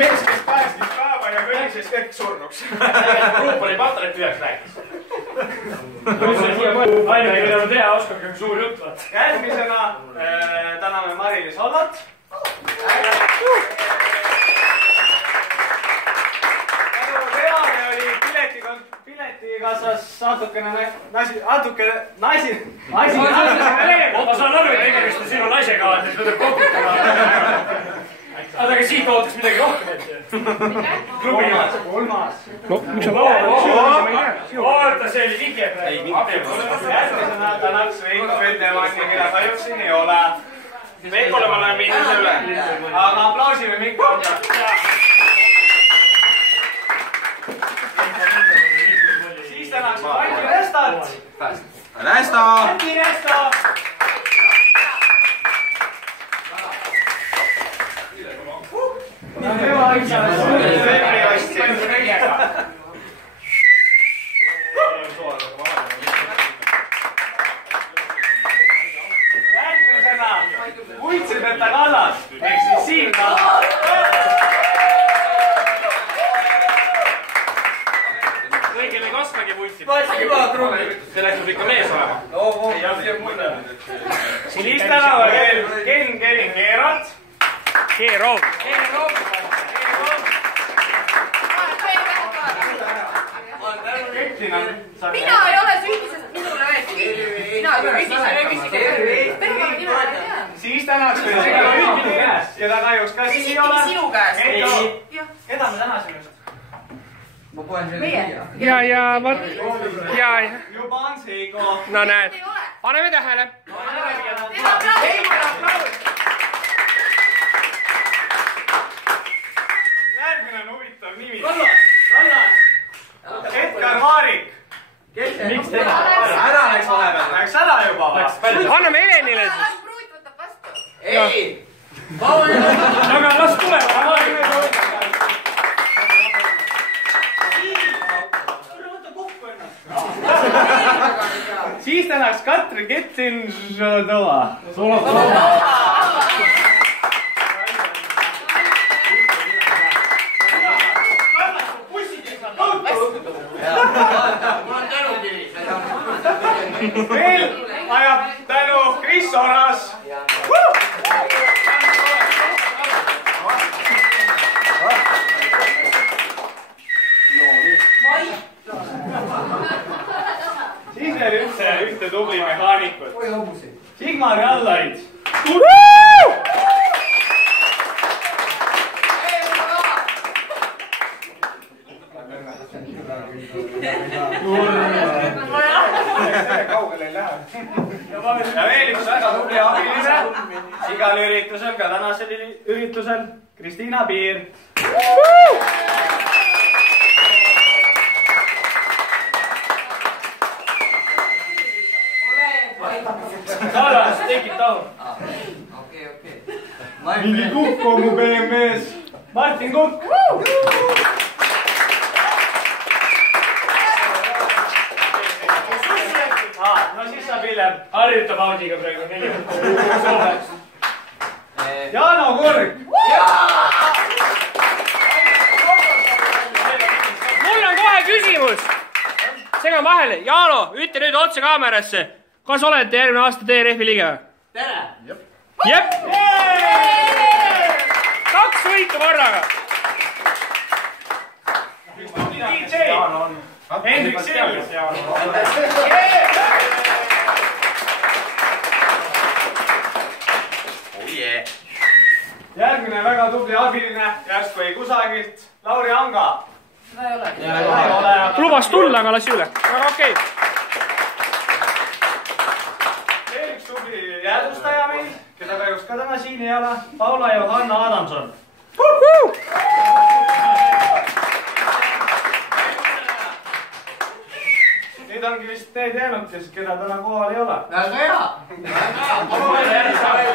mees, kes päästis päeva ja kõlises kõik surnuks. Gruup oli patalit üheks rääkis. Ainu, kelle on tea, oskab kõik suur jutt. Järgmisena täname Mari-Liis Hollat. Tänu peale oli piletikassas natukene naisi. Ma saan aru, et tegemist on sinu naisega, et võtab kokutama. Aga siit ootaks midagi rohkem ette. Kolmas. No, miks on laua? Oota, see oli vige praegu. Järgmisena tänaks Veiko Vetemanni, keda kahjuks siin ei ole. Veikole ma olen miinuse üle. Aga aplausime Mikko anda. Siis tänaks Anti Restat. Resto! Anti Resto! Järgmisena Uitsideta Kallas ehk siis Siim Kallas. Kõigile ei kasvagi vuitsi. Selleks peab ikka mees olema. Siis tänava veel Ken Keeralt. Keerov. Mina ei ole süüdi, sest minule öeldi. Mina ei ole süüdi. Siis tänaks veel keda kahjuks ka siin ei ole. Sinu käest. Keda me tänasime just? Meie. Ja vot. Ja. Juba on Seigo. No näed. Paneme tähele. Järgmine on huvitav nimi. Edgar Maarik. Miks teda? Ära läks vahepeal. Läks ära juba või? Anname Helenile siis. Pruut võtab vastu. Ei! Aga las tulema. Siis tänaks Katri Ketsin-Žodova. Veel ajab tänu Kris Oras. Siis veel ühte tubli mehaanikut. Sigmar Jallaid. Kaugele ei lähe. Ja veel üks väga tubli abilise. Igal üritusel, ka tänasel üritusel, Kristiina Piir. Salas, tekib tahu. Mingi Kukk on mu BMW-s. Martin Kukk. No siis saab hiljem. Harjutab Audiga praegu 4 Soomeks. Jaano Kurg. Mul on kohe küsimus. Segan vahele. Jaano, ütle nüüd otse kaamerasse. Kas olete järgmine aasta TRF-i liige või? Tere! Jep. 2 võitu korraga. DJ. Hendrik Sill. Järgmine väga tubli abiline, järsku ei kusagilt, Lauri Anga. Seda ei ole. Lubas tulla, aga lasi üle. Aga okei. Veel üks tubli jäädvustaja meil, keda kahjuks ka täna siin ei ole, Paula Johanna Adamson. Nüüd ongi vist need jäänud, keda täna kohal ei ole. Väga hea!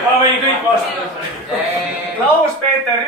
Ma võin kõik vastu. Klaus-Peeter